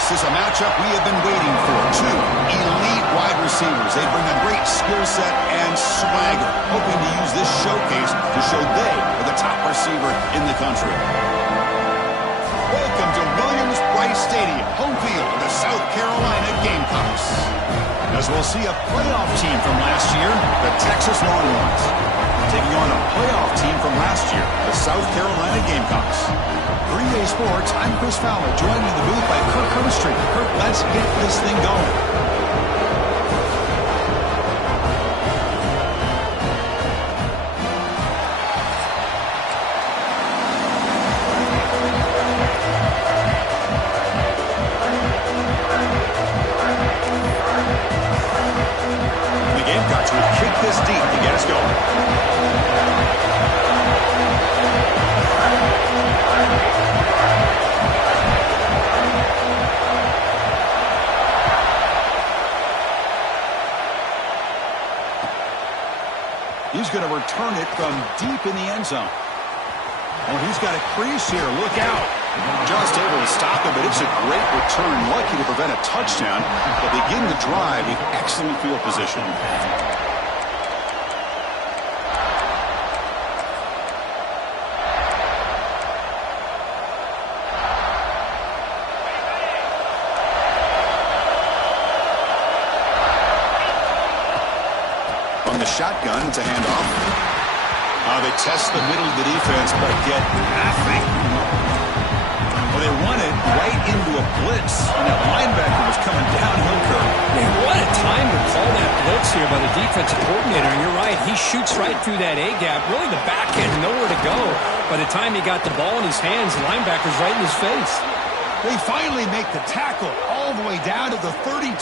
This is a matchup we have been waiting for. Two elite wide receivers. They bring a great skill set and swagger, hoping to use this showcase to show they are the top receiver in the country. Welcome to Williams-Brice Stadium, home field of the South Carolina Gamecocks. As we'll see a playoff team from last year, the Texas Longhorns, taking on a playoff team from last year, the South Carolina Gamecocks. 3A Sports, I'm Chris Fowler, joined in the booth by Kirk Herbstreit. Kirk, let's get this thing going. The Gamecocks will kick this deep to get us going. He's going to return it from deep in the end zone. Oh, he's got a crease here. Look out. Just able to stop him, but it's a great return. Lucky to prevent a touchdown. But begin the drive with excellent field position. From the shotgun, it's a handoff. They test the middle of the defense, but get nothing. Well, they run it right into a blitz, and that linebacker was coming downhill curve. Man, what a time to call that blitz here by the defensive coordinator. And you're right, he shoots right through that A-gap. Really, the back end, nowhere to go. By the time he got the ball in his hands, the linebacker's right in his face. They finally make the tackle all the way down to the 32.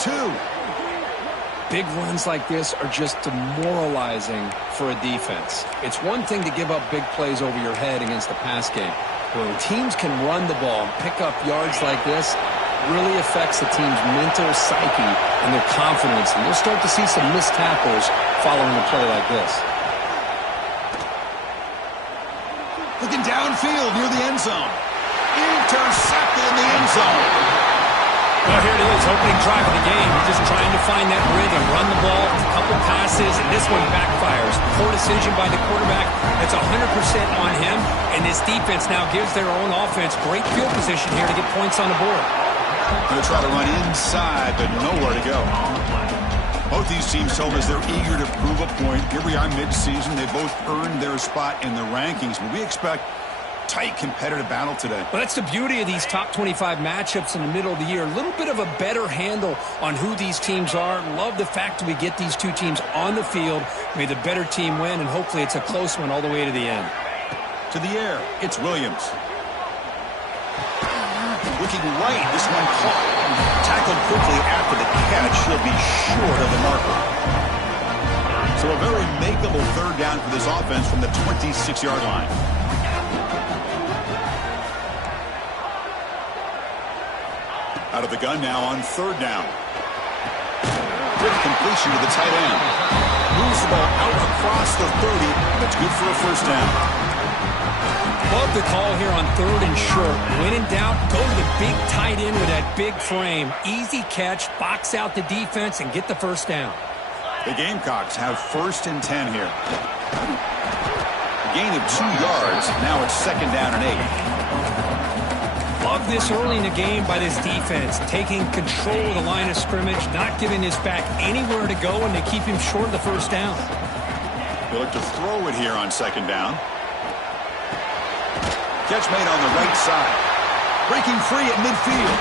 Big runs like this are just demoralizing for a defense. It's one thing to give up big plays over your head against the pass game. But when teams can run the ball and pick up yards like this, it really affects the team's mental psyche and their confidence. And you'll start to see some missed tackles following a play like this. Looking downfield near the end zone. Intercepted in the end zone. Well, here it is, opening drive of the game. He's just trying to find that rhythm, run the ball, a couple passes, and this one backfires. Poor decision by the quarterback. That's 100% on him, and this defense now gives their own offense great field position here to get points on the board. Going to try to run inside, but nowhere to go. Both these teams told us they're eager to prove a point. Here we are mid-season. They both earned their spot in the rankings, but we expect tight competitive battle today. Well, that's the beauty of these top 25 matchups in the middle of the year. A little bit of a better handle on who these teams are. Love the fact that we get these two teams on the field. May the better team win, and hopefully it's a close one all the way to the end. To the air, it's Williams. Looking right, this one caught. Tackled quickly after the catch. He'll be short of the marker. So a very makeable third down for this offense from the 26-yard line. Out of the gun now on third down. Quick completion to the tight end. Moves the ball out across the 30. That's good for a first down. Love the call here on third and short. When in doubt, go to the big tight end with that big frame. Easy catch, box out the defense, and get the first down. The Gamecocks have first and 10 here. A gain of 2 yards. Now it's second down and 8. Love this early in the game by this defense, taking control of the line of scrimmage, not giving this back anywhere to go, and they keep him short of the first down. They look to throw it here on second down. Catch made on the right side. Breaking free at midfield.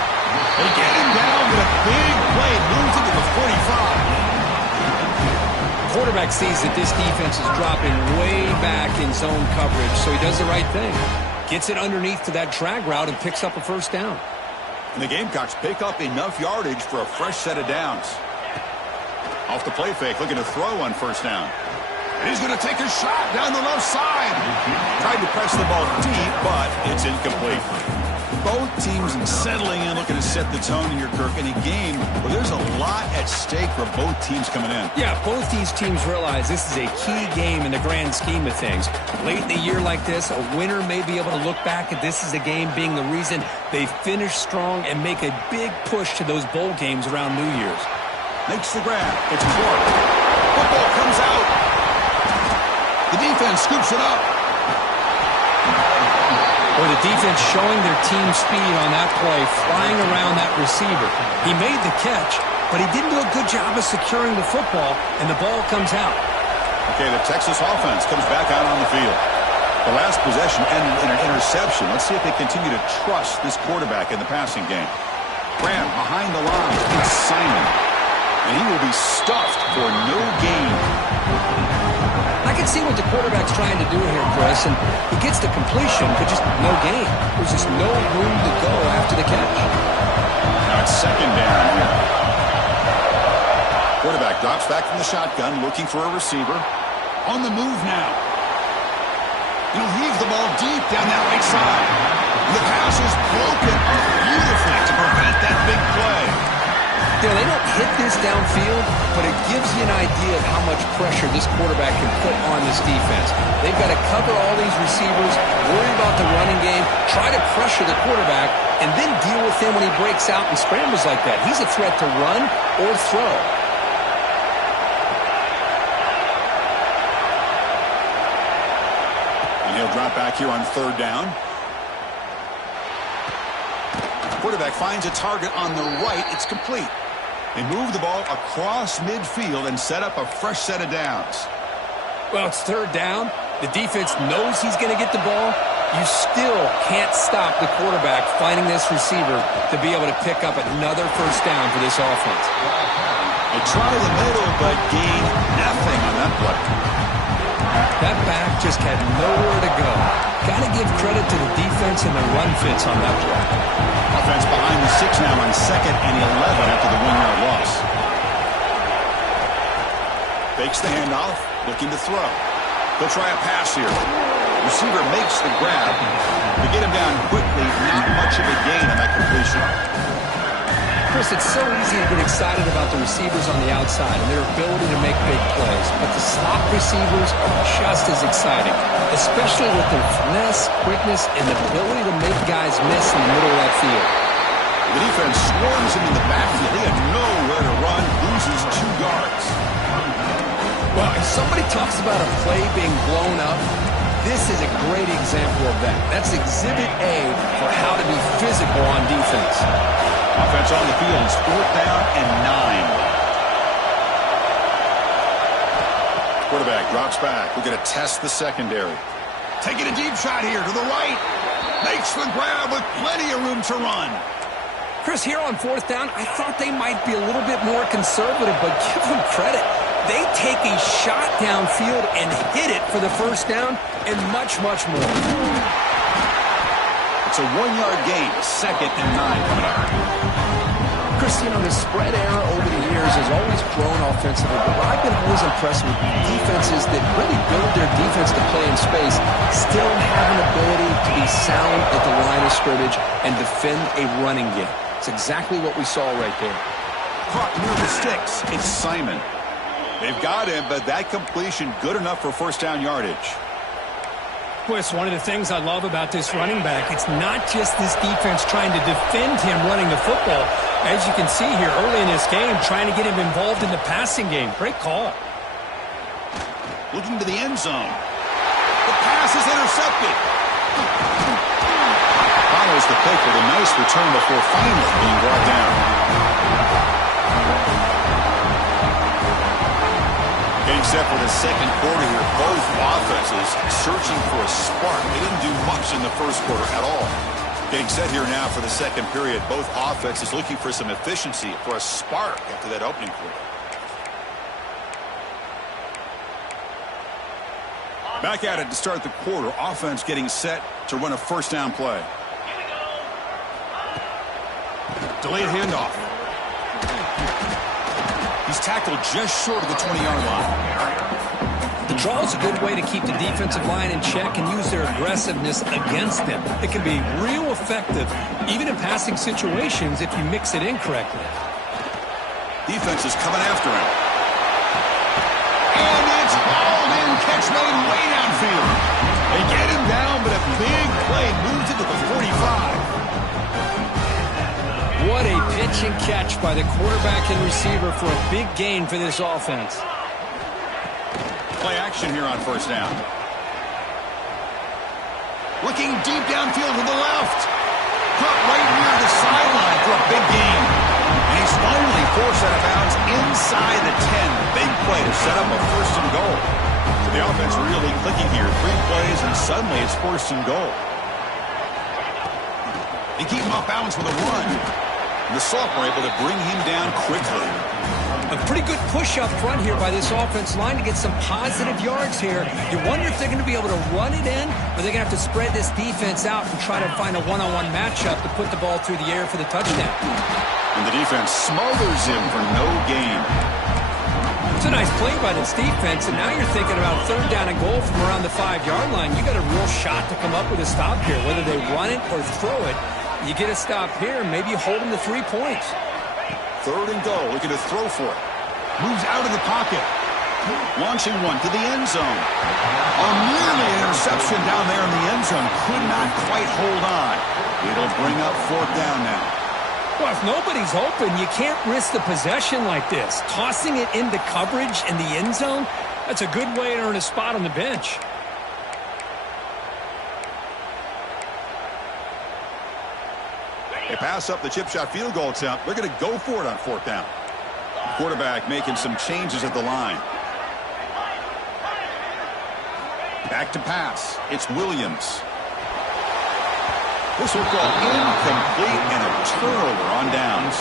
They get him down with a big play. Moves into the 45. Quarterback sees that this defense is dropping way back in zone coverage, so he does the right thing. Gets it underneath to that drag route and picks up a first down. And the Gamecocks pick up enough yardage for a fresh set of downs. Off the play fake, looking to throw on first down. And he's going to take a shot down the left side. Tried to press the ball deep, but it's incomplete. Both teams settling in, looking to set the tone here, Kirk, in a game where there's a lot at stake for both teams coming in. Yeah, both these teams realize this is a key game in the grand scheme of things. Late in the year like this, a winner may be able to look back at this as a game being the reason they finish strong and make a big push to those bowl games around New Year's. Makes the grab. It's Clark. Football comes out. The defense scoops it up. Or the defense showing their team speed on that play, flying around that receiver. He made the catch, but he didn't do a good job of securing the football, and the ball comes out. Okay, the Texas offense comes back out on the field. The last possession ended in an interception. Let's see if they continue to trust this quarterback in the passing game. Graham behind the line. It's Simon. And he will be stuffed for no gain. I can see what the quarterback's trying to do here, Chris, and he gets the completion, but just no gain. There's just no room to go after the catch. Now it's second down here. Quarterback drops back from the shotgun, looking for a receiver. On the move now. He'll heave the ball deep down that right side. The pass is broken beautifully to prevent that big play. You know, they don't hit this downfield, but it gives you an idea of how much pressure this quarterback can put on this defense. They've got to cover all these receivers, worry about the running game, try to pressure the quarterback, and then deal with him when he breaks out and scrambles like that. He's a threat to run or throw. And he'll drop back here on third down. Quarterback finds a target on the right. It's complete. They move the ball across midfield and set up a fresh set of downs. Well, it's third down. The defense knows he's going to get the ball. You still can't stop the quarterback finding this receiver to be able to pick up another first down for this offense. They try the middle, but gain nothing on that play. That back just had nowhere to go. Got to give credit to the defense and the run fits on that play. Offense behind the 6 now on 2nd and 11 after the 1-yard loss. Fakes the handoff, looking to throw. They'll try a pass here. Receiver makes the grab. To get him down quickly, not much of a gain on that completion. Chris, it's so easy to get excited about the receivers on the outside and their ability to make big plays, but the slot receivers are just as exciting, especially with their finesse, quickness, and the ability to make guys miss in the middle of that field. The defense swarms him in the backfield. He had nowhere to run, loses 2 yards. Well, if somebody talks about a play being blown up, this is a great example of that. That's Exhibit A for how to be physical on defense. Offense on the field is 4th down and 9. Quarterback drops back. We're going to test the secondary. Taking a deep shot here to the right. Makes the grab with plenty of room to run. Chris, here on 4th down, I thought they might be a little bit more conservative, but give them credit. They take a shot downfield and hit it for the first down and much, much more. It's a 1-yard gain, 2nd and 9 coming up. Chris, you know, the spread era over the years has always grown offensively, but I've been always impressed with defenses that really build their defense to play in space, still have an ability to be sound at the line of scrimmage and defend a running game. It's exactly what we saw right there. Caught near the sticks. It's Simon. They've got him, but that completion good enough for first down yardage. Well, it's one of the things I love about this running back. It's not just this defense trying to defend him running the football. As you can see here early in this game, trying to get him involved in the passing game. Great call. Looking to the end zone. The pass is intercepted. Follows the pick with a nice return before finally being brought down. Getting set for the second quarter here. Both offenses searching for a spark. They didn't do much in the first quarter at all. Getting set here now for the second period. Both offenses looking for some efficiency, for a spark after that opening quarter. Back at it to start the quarter. Offense getting set to run a first down play. Delayed handoff. He's tackled just short of the 20-yard line. draw is a good way to keep the defensive line in check and use their aggressiveness against them. It can be real effective, even in passing situations, if you mix it in correctly. Defense is coming after him. And it's hauled in. Catch made way downfield. They get him down, but a big play moves it to the 45. What a pitch and catch by the quarterback and receiver for a big gain for this offense. Play action here on first down. Looking deep downfield to the left. Caught right near the sideline for a big gain. And he's finally forced out of bounds inside the 10. Big play to set up a first and goal. So the offense really clicking here. 3 plays, and suddenly it's first and goal. They keep him off balance with a run. The sophomore able to bring him down quickly. A pretty good push up front here by this offense line to get some positive yards here. You wonder if they're going to be able to run it in, or they're going to have to spread this defense out and try to find a one-on-one matchup to put the ball through the air for the touchdown. And the defense smothers him for no gain. It's a nice play by this defense, and now you're thinking about third down and goal from around the 5-yard line. You got a real shot to come up with a stop here, whether they run it or throw it. You get a stop here, maybe you hold them to 3 points. Third and goal, looking to throw for it. Moves out of the pocket. Launching one to the end zone. Nearly an interception down there in the end zone. Could not quite hold on. It'll bring up fourth down now. Well, if nobody's open, you can't risk the possession like this. Tossing it into coverage in the end zone, that's a good way to earn a spot on the bench. They pass up the chip shot field goal attempt. They're going to go for it on fourth down. Quarterback making some changes at the line. Back to pass. It's Williams. This will go incomplete and a turnover on downs.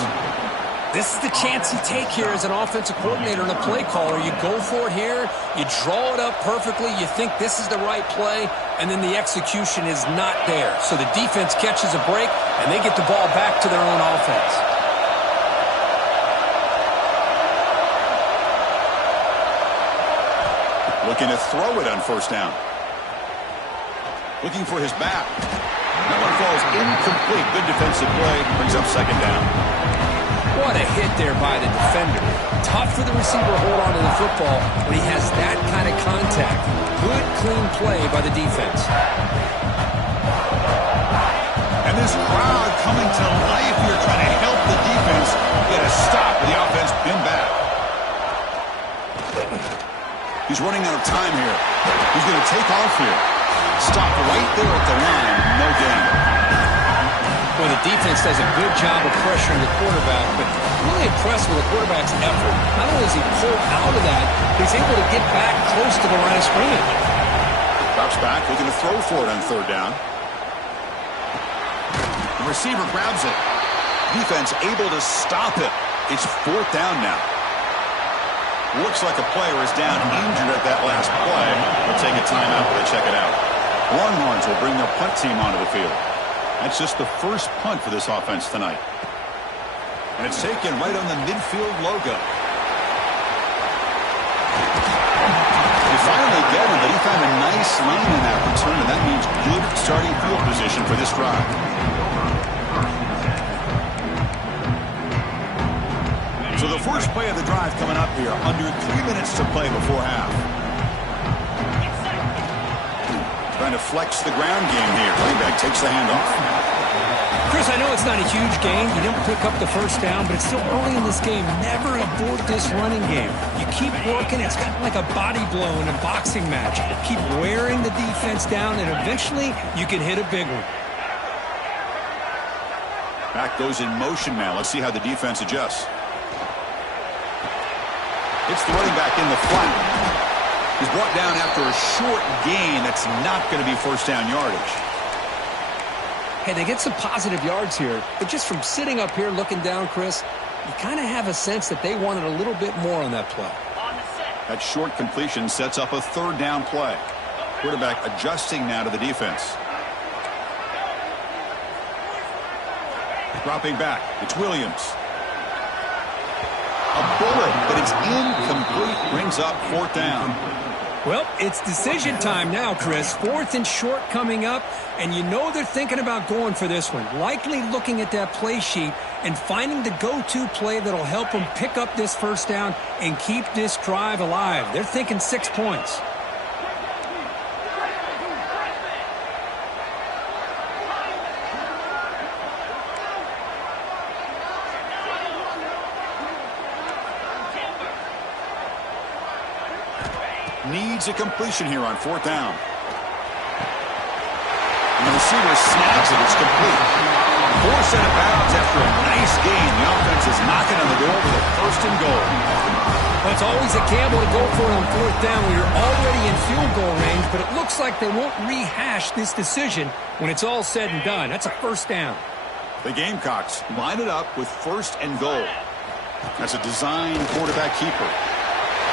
This is the chance you take here as an offensive coordinator and a play caller. You go for it here. You draw it up perfectly. You think this is the right play, and then the execution is not there. So the defense catches a break, and they get the ball back to their own offense. Looking to throw it on first down. Looking for his back. That one falls incomplete. Good defensive play. Brings up second down. What a hit there by the defender. Tough for the receiver to hold on to the football when he has that kind of contact. Good, clean play by the defense. And this crowd coming to life here trying to help the defense get a stop. The offense pinned back. He's running out of time here. He's going to take off here. Stop right there at the line. No gain. Well, the defense does a good job of pressuring the quarterback, but really impressed with the quarterback's effort. Not only is he pulled out of that, but he's able to get back close to the line of scrimmage. Drops back, looking to throw for it on third down. The receiver grabs it. Defense able to stop it. It's fourth down now. Looks like a player is down injured at that last play. They'll take a timeout while they check it out. Longhorns will bring their punt team onto the field. That's just the first punt for this offense tonight. And it's taken right on the midfield logo. They finally get him, but he found a nice lane in that return, and that means good starting field position for this drive. So the first play of the drive coming up here, under 3 minutes to play before half. Trying to flex the ground game here. Running back takes the handoff. Chris, I know it's not a huge gain. You didn't pick up the first down, but it's still early in this game. Never abort this running game. You keep working. It's kind of like a body blow in a boxing match. Keep wearing the defense down, and eventually you can hit a big one. Back goes in motion now. Let's see how the defense adjusts. It's the running back in the flat. He's brought down after a short gain. That's not going to be first down yardage. Hey, they get some positive yards here, but just from sitting up here looking down, Chris, you kind of have a sense that they wanted a little bit more on that play. That short completion sets up a third down play. Quarterback adjusting now to the defense. Dropping back. It's Williams. A bullet, but it's incomplete. Brings up fourth down. Well, it's decision time now, Chris. 4th and short coming up, and you know they're thinking about going for this one. Likely looking at that play sheet and finding the go-to play that'll help them pick up this first down and keep this drive alive. They're thinking 6 points. Needs a completion here on 4th down. And the receiver snags it. It's complete. Force out of bounds after a nice gain. The offense is knocking on the door with a 1st and goal. Well, it's always a gamble to go for it on 4th down when you're already in field goal range, but it looks like they won't rehash this decision when it's all said and done. That's a 1st down. The Gamecocks line it up with 1st and goal. That's a design quarterback keeper.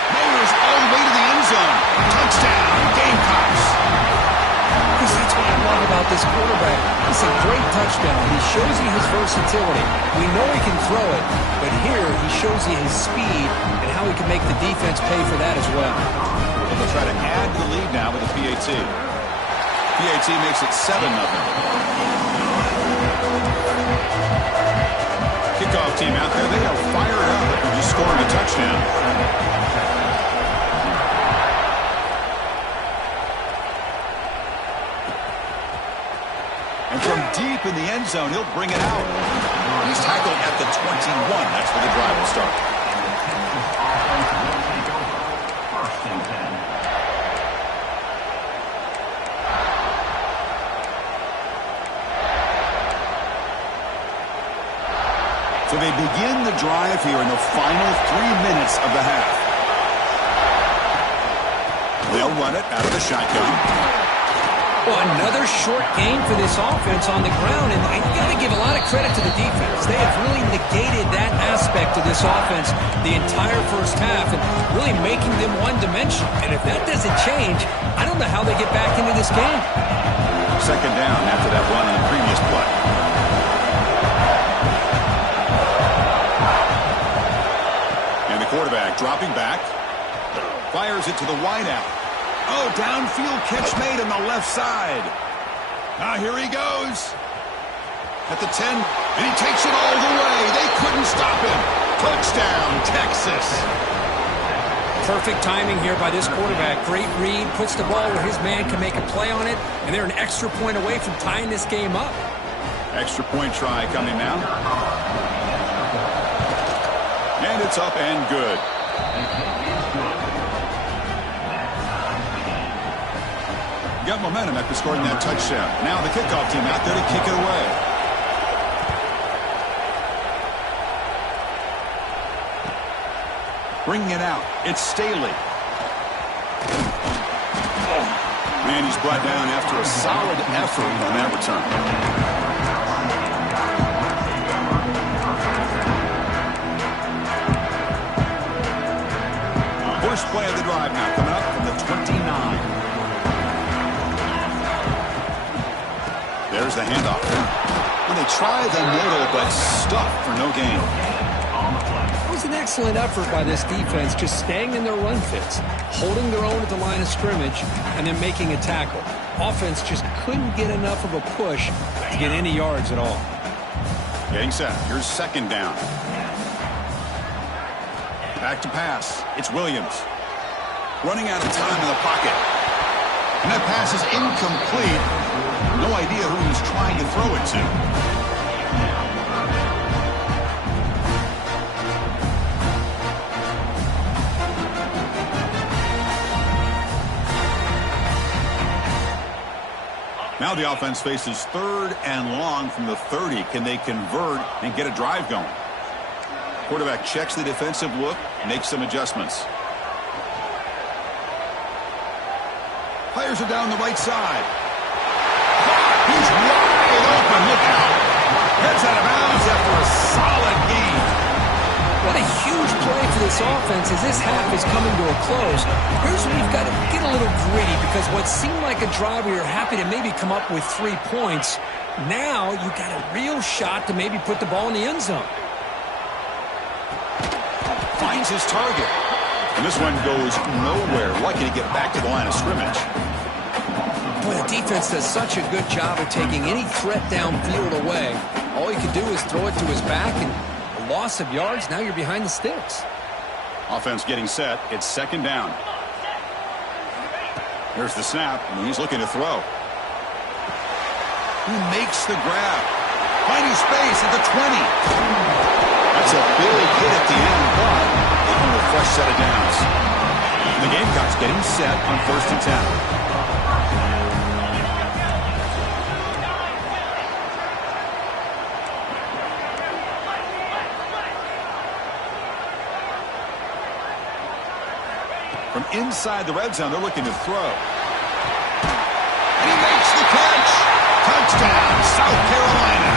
Motors all the way to the end zone. Touchdown, Gamecocks. That's what I love about this quarterback. It's a great touchdown. He shows you his versatility. We know he can throw it, but here he shows you his speed and how he can make the defense pay for that as well. Well, they'll try to add to the lead now with the PAT. PAT makes it 7-0. Kickoff team out there. They are fired up after just scoring a touchdown. And from deep in the end zone, he'll bring it out. He's tackled at the 21. That's where the drive will start. So they begin the drive here in the final 3 minutes of the half. They'll run it out of the shotgun. Well, another short gain for this offense on the ground, and you got to give a lot of credit to the defense. They have really negated that aspect of this offense the entire first half and really making them one-dimensional. And if that doesn't change, I don't know how they get back into this game. 2nd down after that run on the previous play. And the quarterback dropping back, fires it to the wideout. Oh, downfield catch made on the left side. Now here he goes. At the 10, and he takes it all the way. They couldn't stop him. Touchdown, Texas. Perfect timing here by this quarterback. Great read, puts the ball where his man can make a play on it, and they're an extra point away from tying this game up. Extra point try coming now. And it's up and good. Got momentum after scoring that touchdown. Now the kickoff team out there to kick it away. Bringing it out, it's Staley. And he's brought down after a solid effort on that return. First play of the drive now coming up from the 29. There's the handoff. And they try the middle, but stuck for no gain. It was an excellent effort by this defense, just staying in their run fits, holding their own at the line of scrimmage, and then making a tackle. Offense just couldn't get enough of a push to get any yards at all. Getting set. Here's 2nd down. Back to pass. It's Williams. Running out of time in the pocket. And that pass is incomplete. No idea who he's trying to throw it to. Now the offense faces 3rd and long from the 30. Can they convert and get a drive going? Quarterback checks the defensive look, makes some adjustments. Fires it down the right side. He's wide open. Look out. Heads out of bounds after a solid gain. What a huge play for this offense as this half is coming to a close. Here's where you've got to get a little gritty because what seemed like a drive where you're happy to maybe come up with 3 points, now you've got a real shot to maybe put the ball in the end zone. Finds his target. And this one goes nowhere. Lucky to get back to the line of scrimmage. Boy, the defense does such a good job of taking any threat downfield away. All he could do is throw it to his back, and a loss of yards, now you're behind the sticks. Offense getting set. It's second down. Here's the snap, and he's looking to throw. He makes the grab. Finding space at the 20. That's a big hit at the end, but on a fresh set of downs. The Gamecocks getting set on 1st and 10. From inside the red zone, they're looking to throw. And he makes the catch. Touchdown, South Carolina.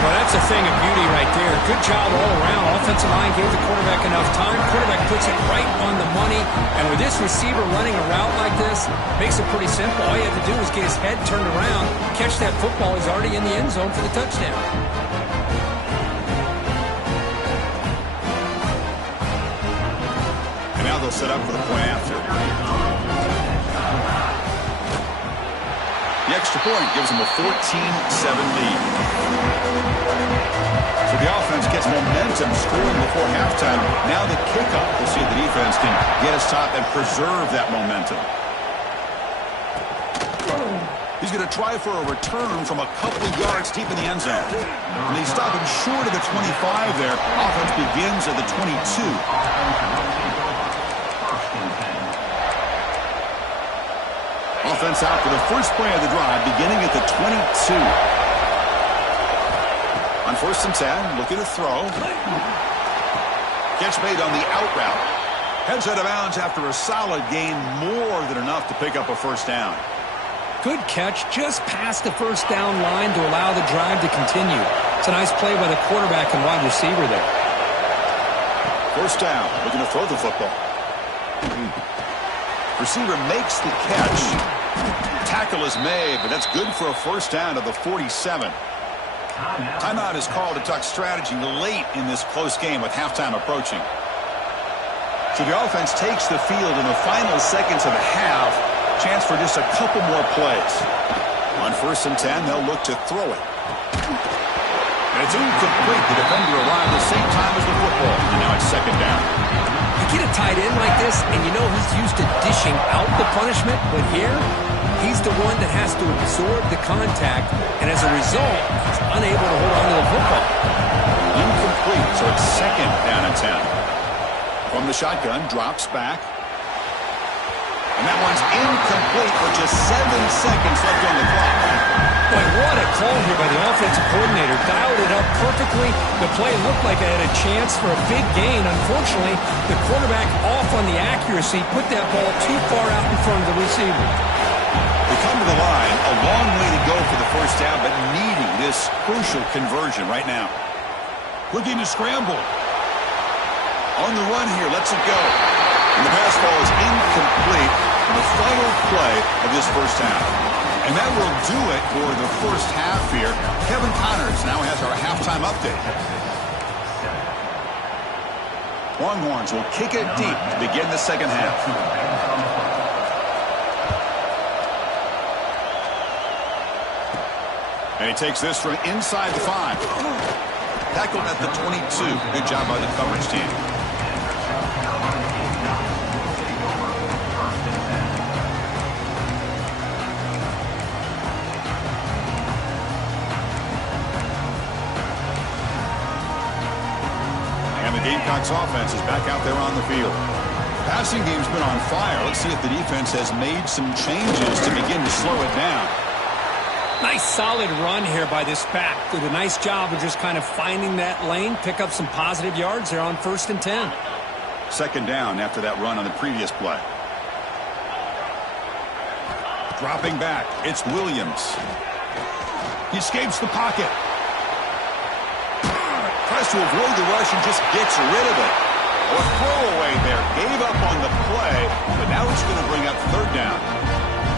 Well, that's a thing of beauty right there. Good job all around. Offensive line gave the quarterback enough time. Quarterback puts it right on the money. And with this receiver running a route like this, makes it pretty simple. All you have to do is get his head turned around, catch that football. He's already in the end zone for the touchdown. Now they'll set up for the point after. The extra point gives them a 14-7 lead. So the offense gets momentum scoring before halftime. Now the kickoff. We'll see if the defense can get us top and preserve that momentum. He's going to try for a return from a couple of yards deep in the end zone. And they stop him short of the 25 there. Offense begins at the 22. Offense out for the first play of the drive, beginning at the 22. On 1st and 10, looking to throw. Catch made on the out route. Heads out of bounds after a solid gain, more than enough to pick up a first down. Good catch, just past the first down line to allow the drive to continue. It's a nice play by the quarterback and wide receiver there. First down, looking to throw the football. Receiver makes the catch. Tackle is made, but that's good for a first down to the 47. Timeout is called to talk strategy late in this close game with halftime approaching. So the offense takes the field in the final seconds of the half. Chance for just a couple more plays. On 1st and 10, they'll look to throw it. And it's incomplete. The defender arrived at the same time as the football. And now it's second down. You get a tight end like this, and you know he's used to dishing out the punishment, but here, he's the one that has to absorb the contact, and as a result, he's unable to hold on to the football. Incomplete, so it's second down and 10. From the shotgun, drops back. And that one's incomplete with just 7 seconds left on the clock. Boy, what a call here by the offensive coordinator. Dialed it up perfectly. The play looked like it had a chance for a big gain. Unfortunately, the quarterback off on the accuracy, put that ball too far out in front of the receiver. They come to the line, a long way to go for the first down, but needing this crucial conversion right now. Looking to scramble. On the run here, lets it go. And the pass ball is incomplete in the final play of this first half. And that will do it for the first half here. Kevin Connors now has our halftime update. Longhorns will kick it deep to begin the second half. And he takes this from inside the 5. Tackled at the 22. Good job by the coverage team. Gamecocks offense is back out there on the field. Passing game's been on fire. Let's see if the defense has made some changes to begin to slow it down. Nice solid run here by this back. Did a nice job of just kind of finding that lane, pick up some positive yards there on 1st and 10. Second down after that run on the previous play. Dropping back, it's Williams. He escapes the pocket. Tries to avoid the rush and just gets rid of it. A throwaway there. Gave up on the play, but now it's going to bring up third down.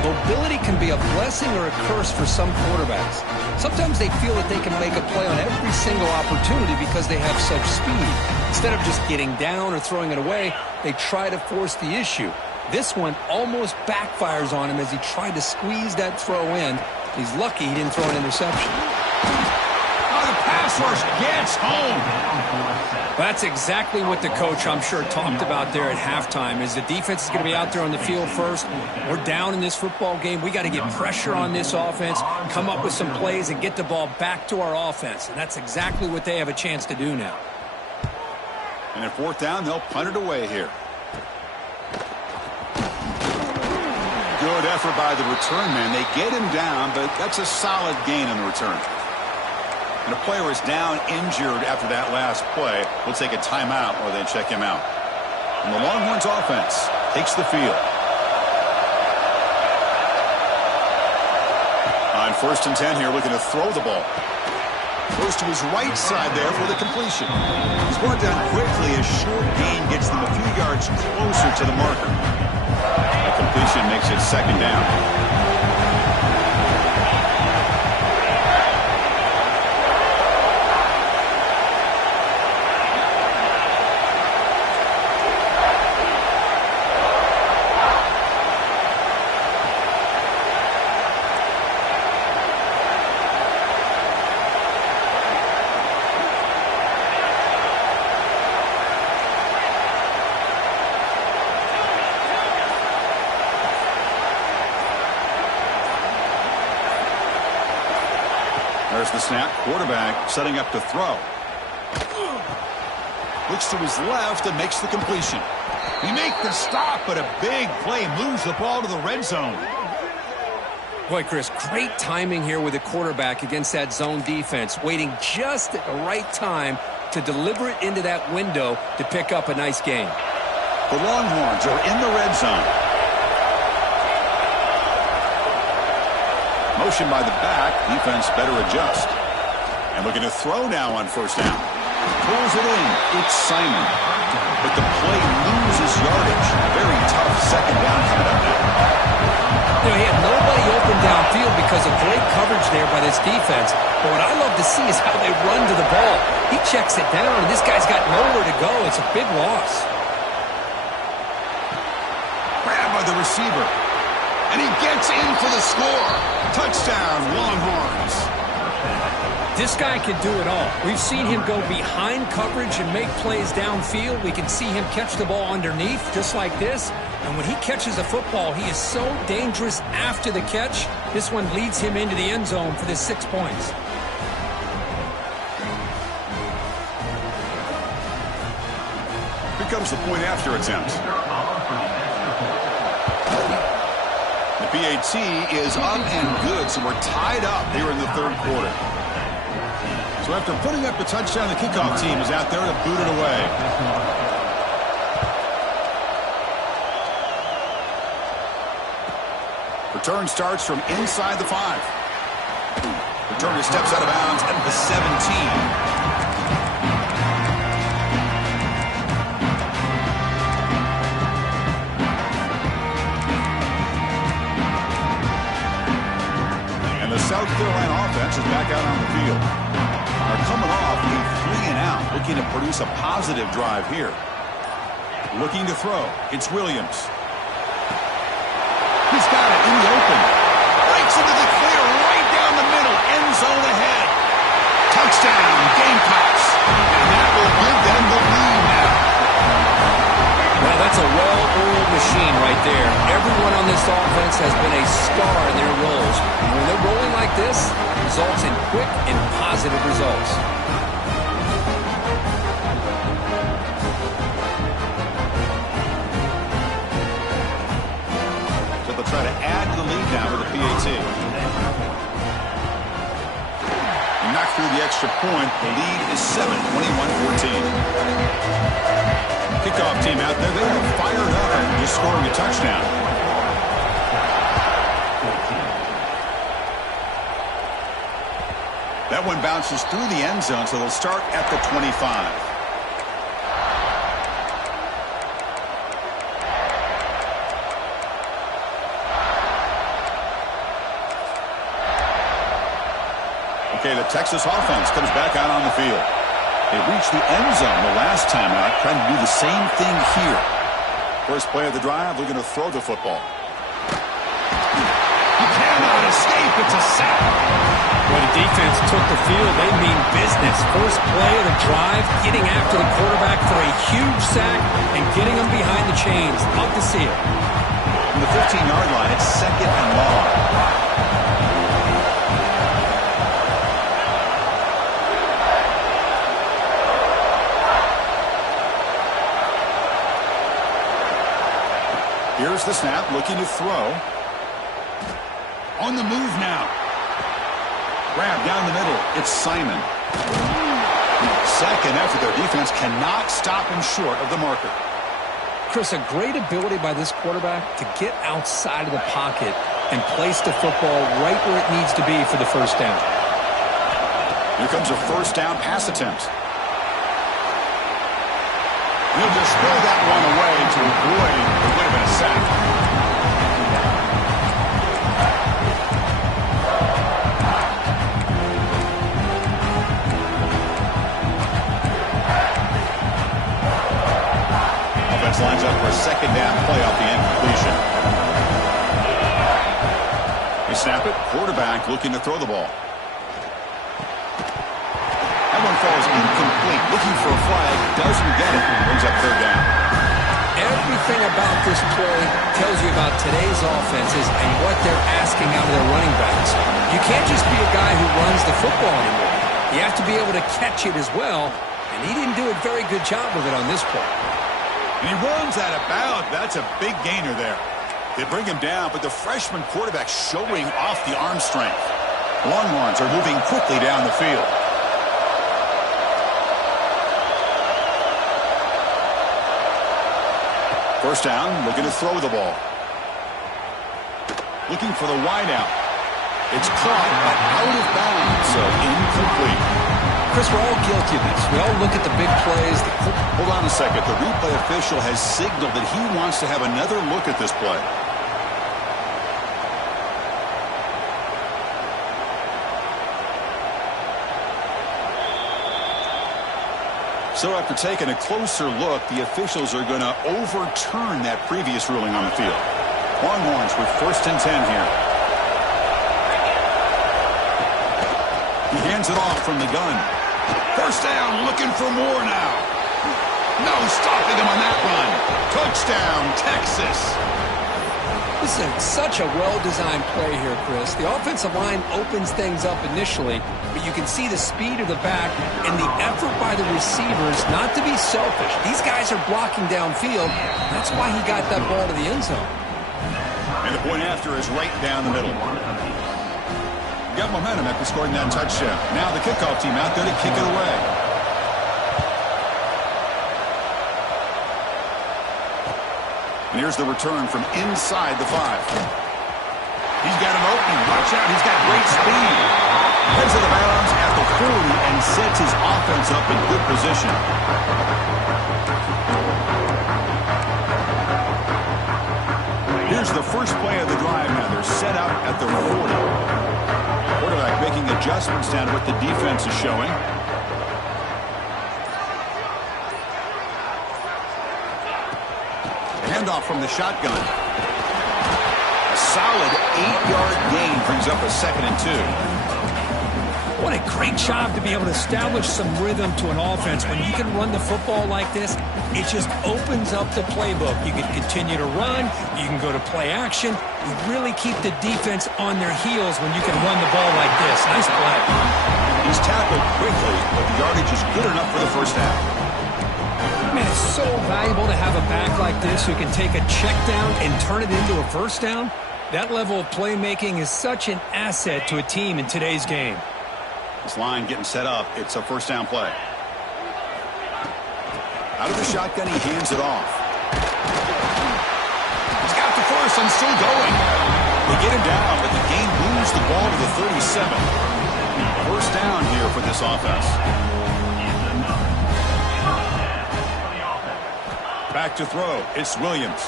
Mobility can be a blessing or a curse for some quarterbacks. Sometimes they feel that they can make a play on every single opportunity because they have such speed. Instead of just getting down or throwing it away, they try to force the issue. This one almost backfires on him as he tried to squeeze that throw in. He's lucky he didn't throw an interception. The pass rush gets home. That's exactly what the coach, I'm sure, talked about there at halftime, is the defense is going to be out there on the field first. We're down in this football game. We got to get pressure on this offense, come up with some plays, and get the ball back to our offense. And that's exactly what they have a chance to do now. And at fourth down, they'll punt it away here. Good effort by the return man. They get him down, but that's a solid gain on the return. And a player is down injured after that last play. We'll take a timeout or then check him out. And the Longhorns offense takes the field. On 1st and 10 here, looking to throw the ball. Goes to his right side there for the completion. He's brought down quickly as short gain gets them a few yards closer to the marker. The completion makes it 2nd down. There's the snap. Quarterback setting up to throw. Looks to his left and makes the completion. He makes the stop, but a big play moves the ball to the red zone. Boy, Chris, great timing here with the quarterback against that zone defense, waiting just at the right time to deliver it into that window to pick up a nice gain. The Longhorns are in the red zone. Motion by the back. Defense better adjust. And looking to throw now on 1st down. Pulls it in. It's Simon. But the play loses yardage. Very tough 2nd down coming up now. You know, he had nobody open downfield because of great coverage there by this defense. But what I love to see is how they run to the ball. He checks it down, and this guy's got nowhere to go. It's a big loss. Grabbed by the receiver. And he gets in for the score. Touchdown, Longhorns. This guy can do it all. We've seen him go behind coverage and make plays downfield. We can see him catch the ball underneath just like this. And when he catches the football, he is so dangerous after the catch. This one leads him into the end zone for the 6 points. Here comes the point after attempt. The PAT is up and good, so we're tied up here in the 3rd quarter. So after putting up the touchdown, the kickoff team is out there to boot it away. Return starts from inside the 5. Returner steps out of bounds at the 17. South Carolina offense is back out on the field. They're coming off a 3-and-out, looking to produce a positive drive here. Looking to throw. It's Williams. He's got it in the open. Breaks into the clear right down the middle. End zone ahead. Touchdown, Gamecocks. And that will give them the lead now. Well, that's a well-oiled machine right there. Everyone on this offense has been a star in their roles. And when they're rolling like this, it results in quick and positive results. So they'll try to add to the lead now with the PAT. And knock through the extra point. The lead is 7, 21-14. Kickoff team out there, they are fired up and just scoring a touchdown. That one bounces through the end zone, so they'll start at the 25. Okay, the Texas offense comes back out on the field. They reached the end zone the last time out, trying to do the same thing here. First play of the drive, they're going to throw the football. You cannot escape. It's a sack. When the defense took the field, they mean business. First play of the drive, getting after the quarterback for a huge sack and getting him behind the chains. Love to see it. From the 15-yard line, it's 2nd and long. Here's the snap, looking to throw. On the move now. Grab down the middle. It's Simon. Second effort. Their defense cannot stop him short of the marker. Chris, a great ability by this quarterback to get outside of the pocket and place the football right where it needs to be for the first down. Here comes a first down pass attempt. He'll just throw that one away to avoid what would have been a sack. Lines up for a second down play off the incompletion. They snap it. Quarterback looking to throw the ball. That one falls incomplete. Looking for a flag. Doesn't get it. Brings up third down. Everything about this play tells you about today's offenses and what they're asking out of their running backs. You can't just be a guy who runs the football anymore. You have to be able to catch it as well, and he didn't do a very good job of it on this play. And he runs out of bounds. That's a big gainer there. They bring him down, but the freshman quarterback showing off the arm strength. Longhorns are moving quickly down the field. First down, looking to throw the ball. Looking for the wideout. It's caught, but out of bounds, so incomplete. Chris, we're all guilty of this. We all look at the big plays. Hold on a second. The replay official has signaled that he wants to have another look at this play. So after taking a closer look, the officials are going to overturn that previous ruling on the field. Longhorns with 1st and 10 here. He hands it off from the gun. First down, looking for more now. No stopping him on that run. Touchdown, Texas. This is such a well-designed play here, Chris. The offensive line opens things up initially, but you can see the speed of the back and the effort by the receivers not to be selfish. These guys are blocking downfield. That's why he got that ball to the end zone. And the point after is right down the middle. Got momentum after scoring that touchdown. Now the kickoff team out there to kick it away. And here's the return from inside the 5. He's got an opening. Watch out. He's got great speed. Heads of the bounds at the 40 and sets his offense up in good position. Here's the first play of the drive now. They're set up at the 40. Quarterback making adjustments down to what the defense is showing. Handoff from the shotgun. A solid 8-yard gain brings up a 2nd and 2. What a great job to be able to establish some rhythm to an offense. When you can run the football like this, it just opens up the playbook. You can continue to run. You can go to play action. You really keep the defense on their heels when you can run the ball like this. Nice play. He's tackled quickly, but the yardage is good enough for the first half. Man, it's so valuable to have a back like this who can take a check down and turn it into a first down. That level of playmaking is such an asset to a team in today's game. This line getting set up. It's a first down play. Out of the shotgun, he hands it off. He's got the first and still going. They get him down, but the game moves the ball to the 37. First down here for this offense. Back to throw. It's Williams.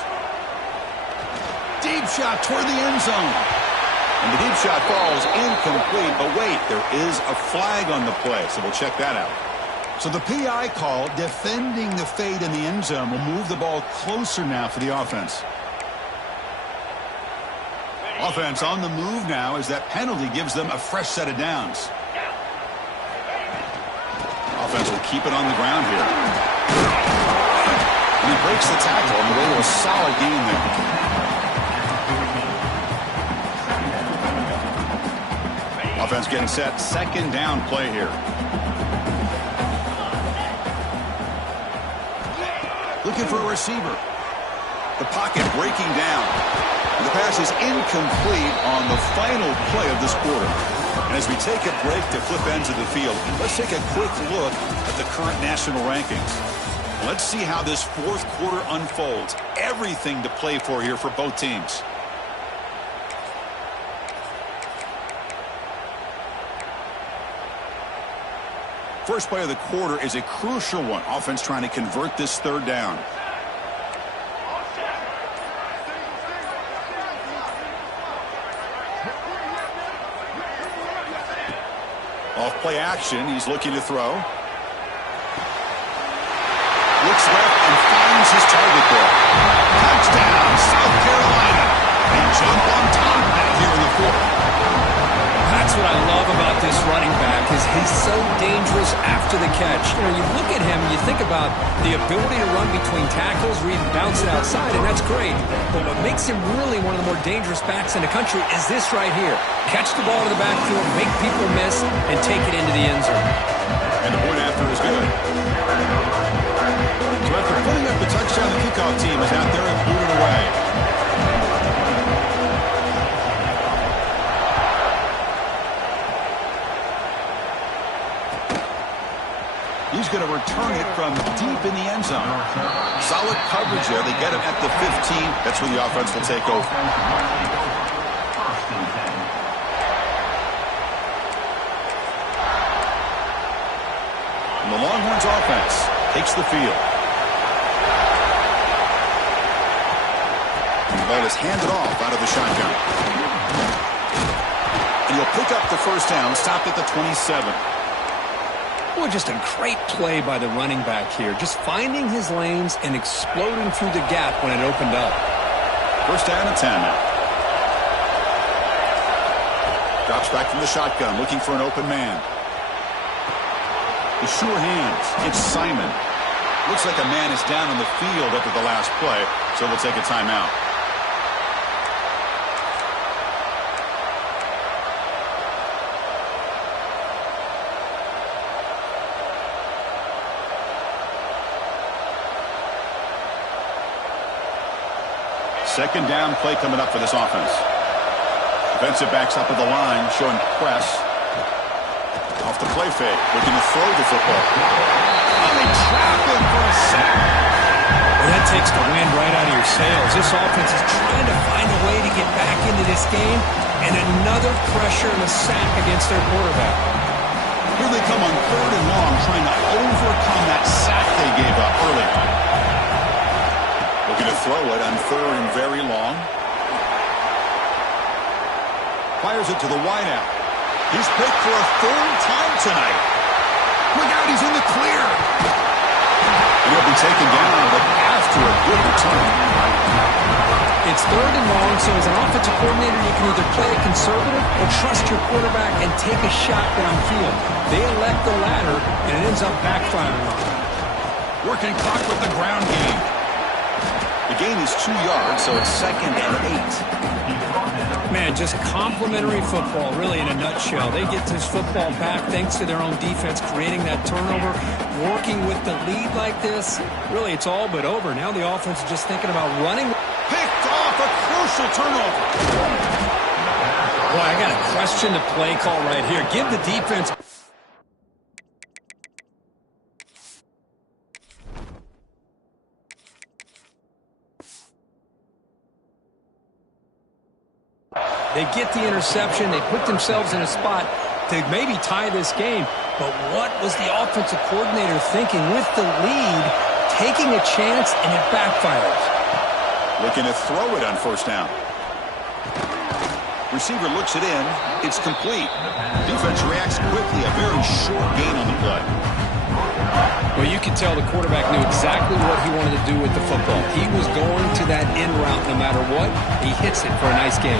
Deep shot toward the end zone. And the deep shot falls incomplete. But wait, there is a flag on the play, so we'll check that out. So the PI call, defending the fade in the end zone, will move the ball closer now for the offense. Offense on the move now as that penalty gives them a fresh set of downs. Offense will keep it on the ground here. And he breaks the tackle on the way to a solid gain there. Offense getting set. Second down play here. Looking for a receiver. The pocket breaking down. The pass is incomplete on the final play of this quarter. And as we take a break to flip ends of the field, let's take a quick look at the current national rankings. Let's see how this fourth quarter unfolds. Everything to play for here for both teams. First play of the quarter is a crucial one. Offense trying to convert this third down. Off play action, he's looking to throw. Looks left and finds his target there. Touchdown, South Carolina. They jump on top back here in the fourth. That's what I love about this running back is he's so dangerous after the catch. You know, you look at him, you think about the ability to run between tackles or even bounce it outside, and that's great. But what makes him really one of the more dangerous backs in the country is this right here. Catch the ball to the backfield, make people miss, and take it into the end zone. And the point after is good. So after putting up the touchdown, the kickoff team is out there and blew it away. He's going to return it from deep in the end zone. Solid coverage there. They get him at the 15. That's where the offense will take over. And the Longhorns offense takes the field. And the ball is handed off out of the shotgun. And he'll pick up the first down, stopped at the 27. Well, just a great play by the running back here. Just finding his lanes and exploding through the gap when it opened up. First down and 10 now. Drops back from the shotgun, looking for an open man. The sure hands. It's Simon. Looks like a man is down on the field after the last play, so we'll take a timeout. Second down play coming up for this offense. Defensive backs up at the line, showing press. Off the play fake, looking to throw the football. Oh, they trap him for a sack. Well, that takes the wind right out of your sails. This offense is trying to find a way to get back into this game, and another pressure and a sack against their quarterback. Here they come on third and long, trying to overcome that sack they gave up early. Looking to throw it on third and very long. Fires it to the wideout. He's picked for a third time tonight. Look out, he's in the clear. And he'll be taken down, but after a good return. It's third and long, so as an offensive coordinator, you can either play it conservative or trust your quarterback and take a shot downfield. They elect the latter, and it ends up backfiring on them. Working clock with the ground game. The gain is 2 yards, so it's second and 8. Man, just complimentary football, really, in a nutshell. They get this football back thanks to their own defense, creating that turnover, working with the lead like this. Really, it's all but over. Now the offense is just thinking about running. Picked off a crucial turnover. Boy, I got to question the play call right here. Give the defense... They get the interception. They put themselves in a spot to maybe tie this game. But what was the offensive coordinator thinking with the lead, taking a chance, and it backfires? Looking to throw it on first down. Receiver looks it in. It's complete. Defense reacts quickly. A very short gain on the play. Well, you can tell the quarterback knew exactly what he wanted to do with the football. He was going to that in route no matter what. He hits it for a nice gain.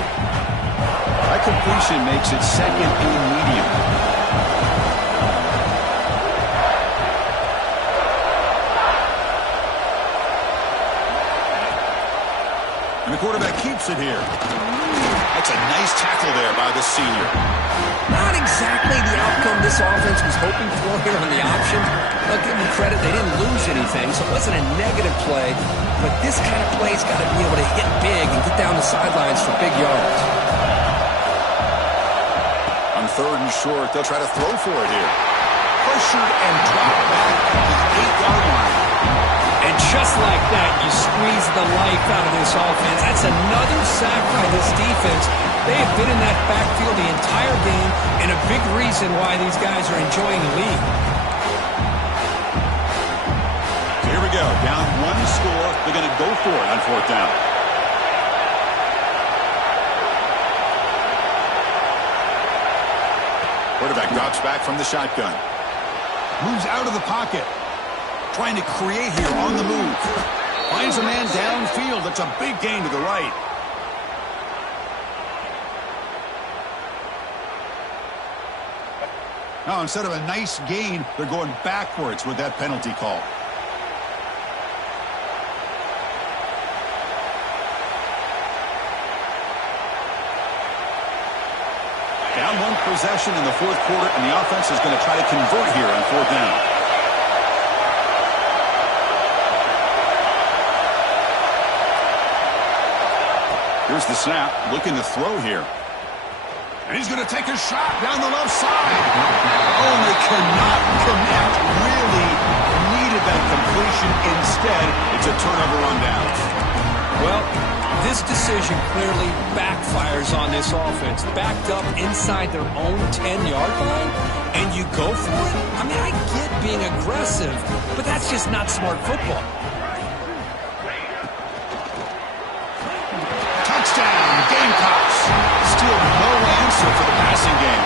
That completion makes it second and medium. And the quarterback keeps it here. That's a nice tackle there by the senior. Not exactly the outcome this offense was hoping for here on the option. I'll give them credit. They didn't lose anything, so it wasn't a negative play. But this kind of play's got to be able to hit big and get down the sidelines for big yards. On third and short, they'll try to throw for it here. Pressured and dropped back at the 8-yard line. And just like that, you squeeze the life out of this offense. That's another sack by this defense. They have been in that backfield the entire game, and a big reason why these guys are enjoying the lead. Here we go. Down one score. They're going to go for it on fourth down. Quarterback drops back from the shotgun. Moves out of the pocket. Trying to create here on the move. Finds a man downfield. That's a big gain to the right. Now, instead of a nice gain, they're going backwards with that penalty call. Down one possession in the fourth quarter, and the offense is going to try to convert here on fourth down. Here's the snap, looking to throw here. And he's going to take a shot down the left side. Oh, and they cannot connect. Really needed that completion. Instead, it's a turnover on downs. Well, this decision clearly backfires on this offense. Backed up inside their own 10-yard line, and you go for it? I mean, I get being aggressive, but that's just not smart football. Touchdown, Gamecocks. Still no answer for the passing game.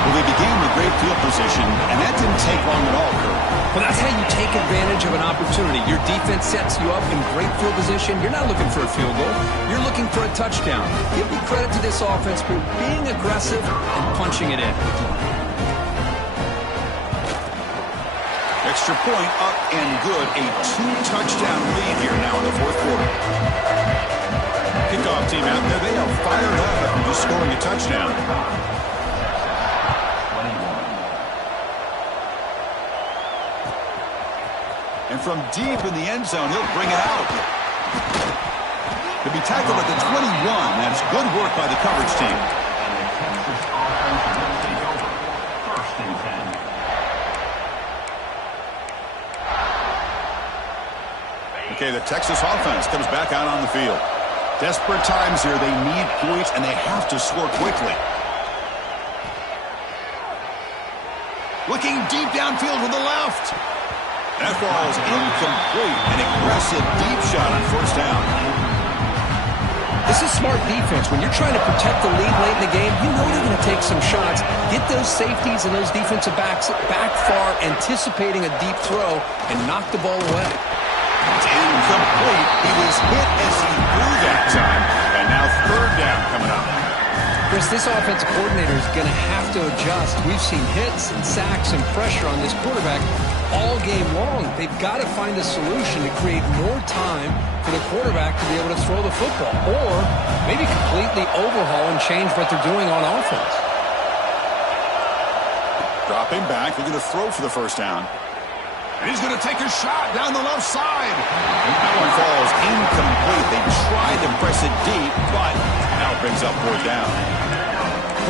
Well, they began with great field position, and that didn't take long at all, Kurt. Well, that's how you take advantage of an opportunity. Your defense sets you up in great field position. You're not looking for a field goal. You're looking for a touchdown. Give me credit to this offense for being aggressive and punching it in. Extra point up and good. A 2-touchdown lead here now in the fourth quarter. Kickoff team out there. They are fired up after just scoring a touchdown. And from deep in the end zone, he'll bring it out. To be tackled at the 21. That's good work by the coverage team. Okay, the Texas offense comes back out on the field. Desperate times here. They need points, and they have to score quickly. Looking deep downfield with the left. That ball is incomplete. An aggressive deep shot on first down. This is smart defense. When you're trying to protect the lead late in the game, you know they're going to take some shots. Get those safeties and those defensive backs back far, anticipating a deep throw, and knock the ball away. It's incomplete. He was hit as he threw that time. And now third down coming up. Chris, this offensive coordinator is going to have to adjust. We've seen hits and sacks and pressure on this quarterback all game long. They've got to find a solution to create more time for the quarterback to be able to throw the football, or maybe completely overhaul and change what they're doing on offense. Dropping back. They're going to throw for the first down. And he's going to take a shot down the left side. And that one falls incomplete. They tried to press it deep, but now it brings up fourth down.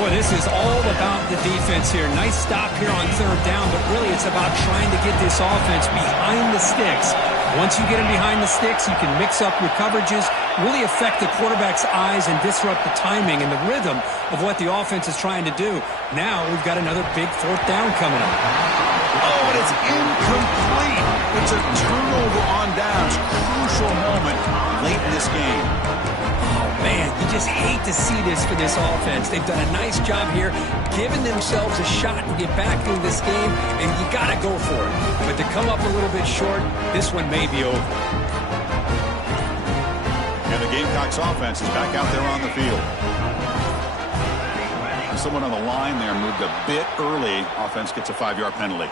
Boy, this is all about the defense here. Nice stop here on third down, but really it's about trying to get this offense behind the sticks. Once you get them behind the sticks, you can mix up your coverages, really affect the quarterback's eyes and disrupt the timing and the rhythm of what the offense is trying to do. Now we've got another big fourth down coming up. Oh, and it's incomplete. It's a turnover on downs. Crucial moment late in this game. Man, you just hate to see this for this offense. They've done a nice job here, giving themselves a shot to get back into this game, and you got to go for it. But to come up a little bit short, this one may be over. And the Gamecocks offense is back out there on the field. Someone on the line there moved a bit early. Offense gets a 5-yard penalty.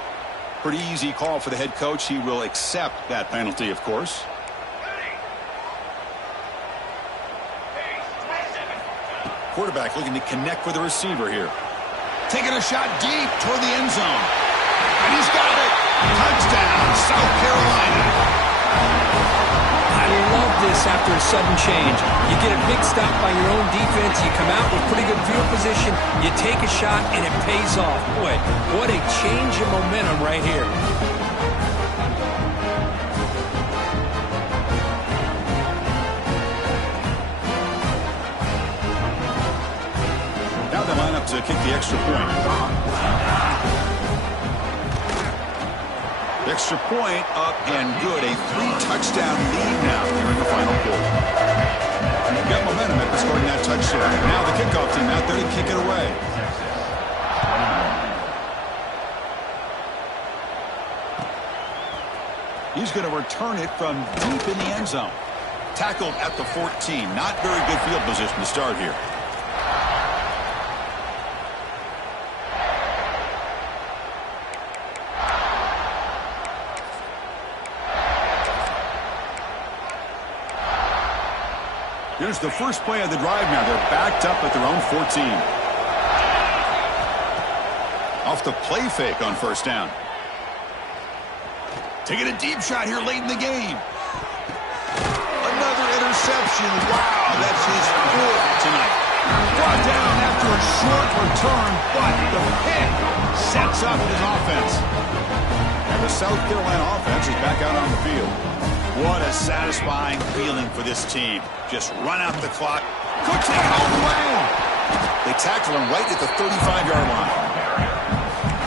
Pretty easy call for the head coach. He will accept that penalty, of course. Quarterback looking to connect with the receiver here. Taking a shot deep toward the end zone. And he's got it. Touchdown, South Carolina. I love this after a sudden change. You get a big stop by your own defense. You come out with pretty good field position. You take a shot, and it pays off. Boy, what a change in momentum right here. Now they line up to kick the extra point. Extra point up and good. A 3-touchdown lead now here in the final quarter. You've got momentum after scoring that touchdown. Now the kickoff team out there to kick it away. He's going to return it from deep in the end zone. Tackled at the 14. Not very good field position to start here. Here's the first play of the drive now. They're backed up at their own 14. Off the play fake on first down. Taking a deep shot here late in the game. Another interception. Wow, that's his fourth tonight. Brought down after a short return, but the pick sets up his offense. And the South Carolina offense is back out on the field. What a satisfying feeling for this team. Just run out the clock. Could take it all the way. They tackle him right at the 35-yard line.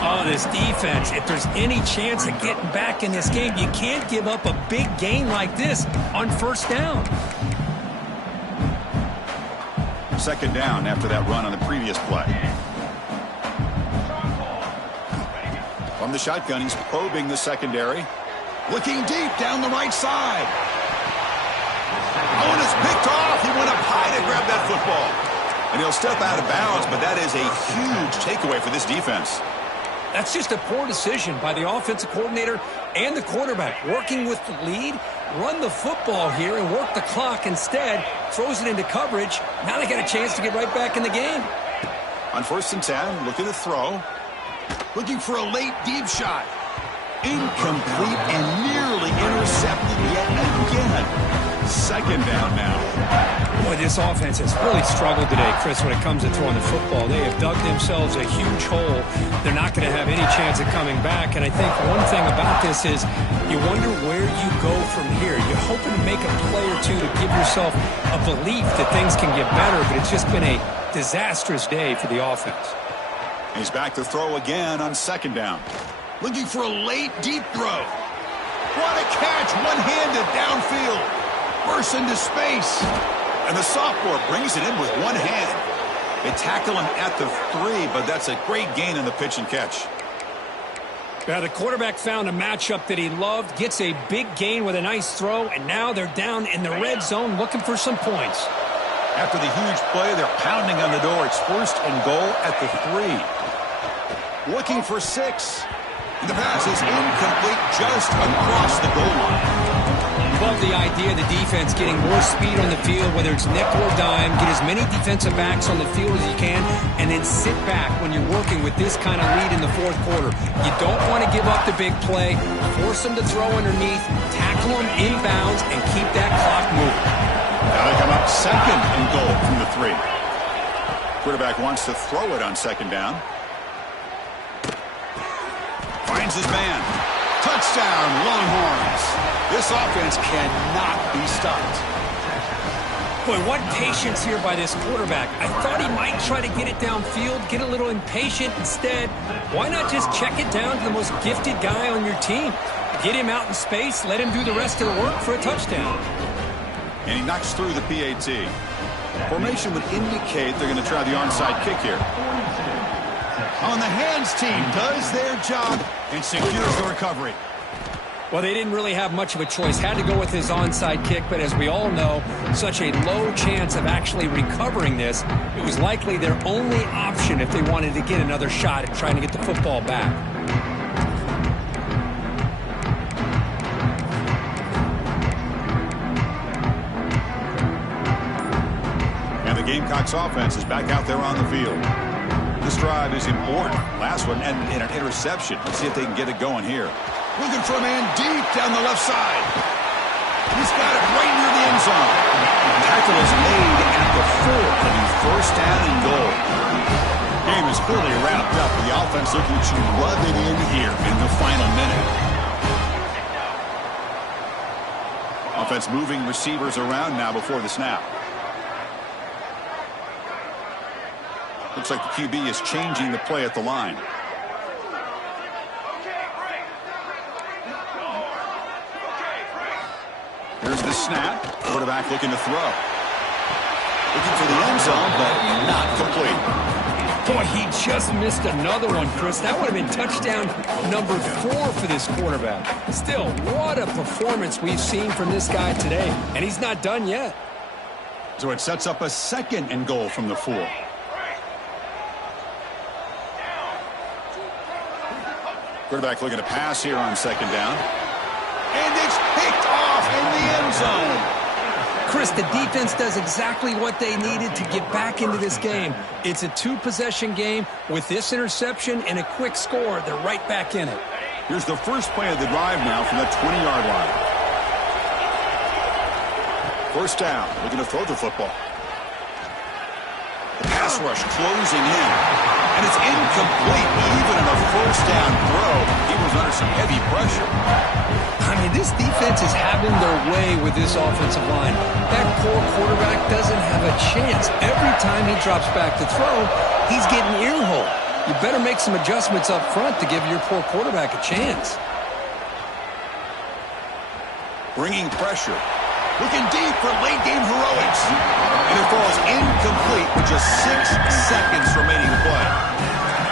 Oh, this defense, if there's any chance of getting back in this game, you can't give up a big gain like this on first down. Second down after that run on the previous play. From the shotgun, he's probing the secondary. Looking deep down the right side. Oh, and it's picked off. He went up high to grab that football. And he'll step out of bounds, but that is a huge takeaway for this defense. That's just a poor decision by the offensive coordinator and the quarterback. Working with the lead, run the football here and work the clock instead. Throws it into coverage. Now they got a chance to get right back in the game. On 1st and 10, looking to throw. Looking for a late deep shot. Incomplete and nearly intercepted yet again. Second down now. Boy, this offense has really struggled today, Chris, when it comes to throwing the football. They have dug themselves a huge hole. They're not going to have any chance of coming back. And I think one thing about this is you wonder where you go from here. You're hoping to make a play or two to give yourself a belief that things can get better, but it's just been a disastrous day for the offense. He's back to throw again on second down. Looking for a late, deep throw. What a catch, one-handed downfield. Bursts into space. And the sophomore brings it in with one hand. They tackle him at the 3, but that's a great gain in the pitch and catch. Yeah, the quarterback found a matchup that he loved, gets a big gain with a nice throw, and now they're down in the red zone looking for some points. After the huge play, they're pounding on the door. It's 1st and goal at the 3. Looking for 6. The pass is incomplete just across the goal line. Love the idea of the defense getting more speed on the field, whether it's nickel or dime, get as many defensive backs on the field as you can, and then sit back when you're working with this kind of lead in the fourth quarter. You don't want to give up the big play, force them to throw underneath, tackle them inbounds, and keep that clock moving. Now they come up 2nd and goal from the 3. Quarterback wants to throw it on 2nd down. Finds his man. Touchdown, Longhorns. This offense cannot be stopped. Boy, what patience here by this quarterback. I thought he might try to get it downfield, get a little impatient. Instead, why not just check it down to the most gifted guy on your team? Get him out in space, let him do the rest of the work for a touchdown. And he knocks through the PAT. Formation would indicate they're going to try the onside kick here. On the hands team does their job and secures the recovery. Well, they didn't really have much of a choice. Had to go with his onside kick, but as we all know, such a low chance of actually recovering this. It was likely their only option if they wanted to get another shot at trying to get the football back. And the Gamecocks offense is back out there on the field. This drive is important. Last one ended in an interception. Let's see if they can get it going here. Looking for a man deep down the left side. He's got it right near the end zone. The tackle is made at the 4. It'll be first down and goal. Game is clearly wrapped up. The offense looking to rub it in here in the final minute. Offense moving receivers around now before the snap. Looks like the QB is changing the play at the line. Here's the snap. Quarterback looking to throw. Looking for the end zone, but not complete. Boy, he just missed another one, Chris. That would have been touchdown number 4 for this quarterback. Still, what a performance we've seen from this guy today. And he's not done yet. So it sets up a second and goal from the 4. Quarterback looking to pass here on second down. And it's picked off in the end zone. Chris, the defense does exactly what they needed to get back into this game. It's a 2-possession game. With this interception and a quick score, they're right back in it. Here's the first play of the drive now from the 20-yard line. First down, looking to throw the football. The pass rush closing in. And it's incomplete. Even in a first down throw, he was under some heavy pressure. I mean, this defense is having their way with this offensive line. That poor quarterback doesn't have a chance. Every time he drops back to throw, he's getting earholed. You better make some adjustments up front to give your poor quarterback a chance. Bringing pressure. Looking deep for late-game heroics. And it falls incomplete with just 6 seconds remaining to play.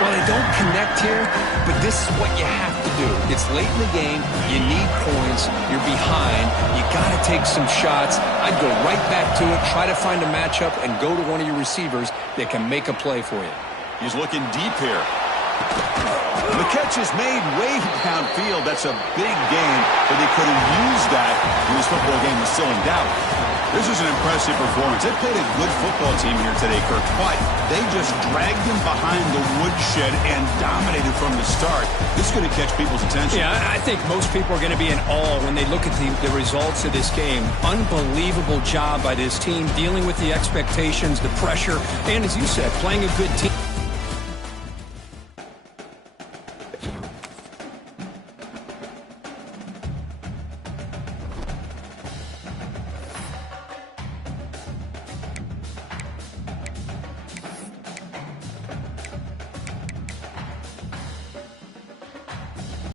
Well, they don't connect here, but this is what you have to do. It's late in the game. You need points. You're behind. You got to take some shots. I'd go right back to it, try to find a matchup, and go to one of your receivers that can make a play for you. He's looking deep here. The catch is made way downfield. That's a big gain, but they could have used that when this football game was still in doubt. This is an impressive performance. They played a good football team here today, Kirk, but they just dragged them behind the woodshed and dominated from the start. This is going to catch people's attention. Yeah, I think most people are going to be in awe when they look at the results of this game. Unbelievable job by this team, dealing with the expectations, the pressure, and as you said, playing a good team.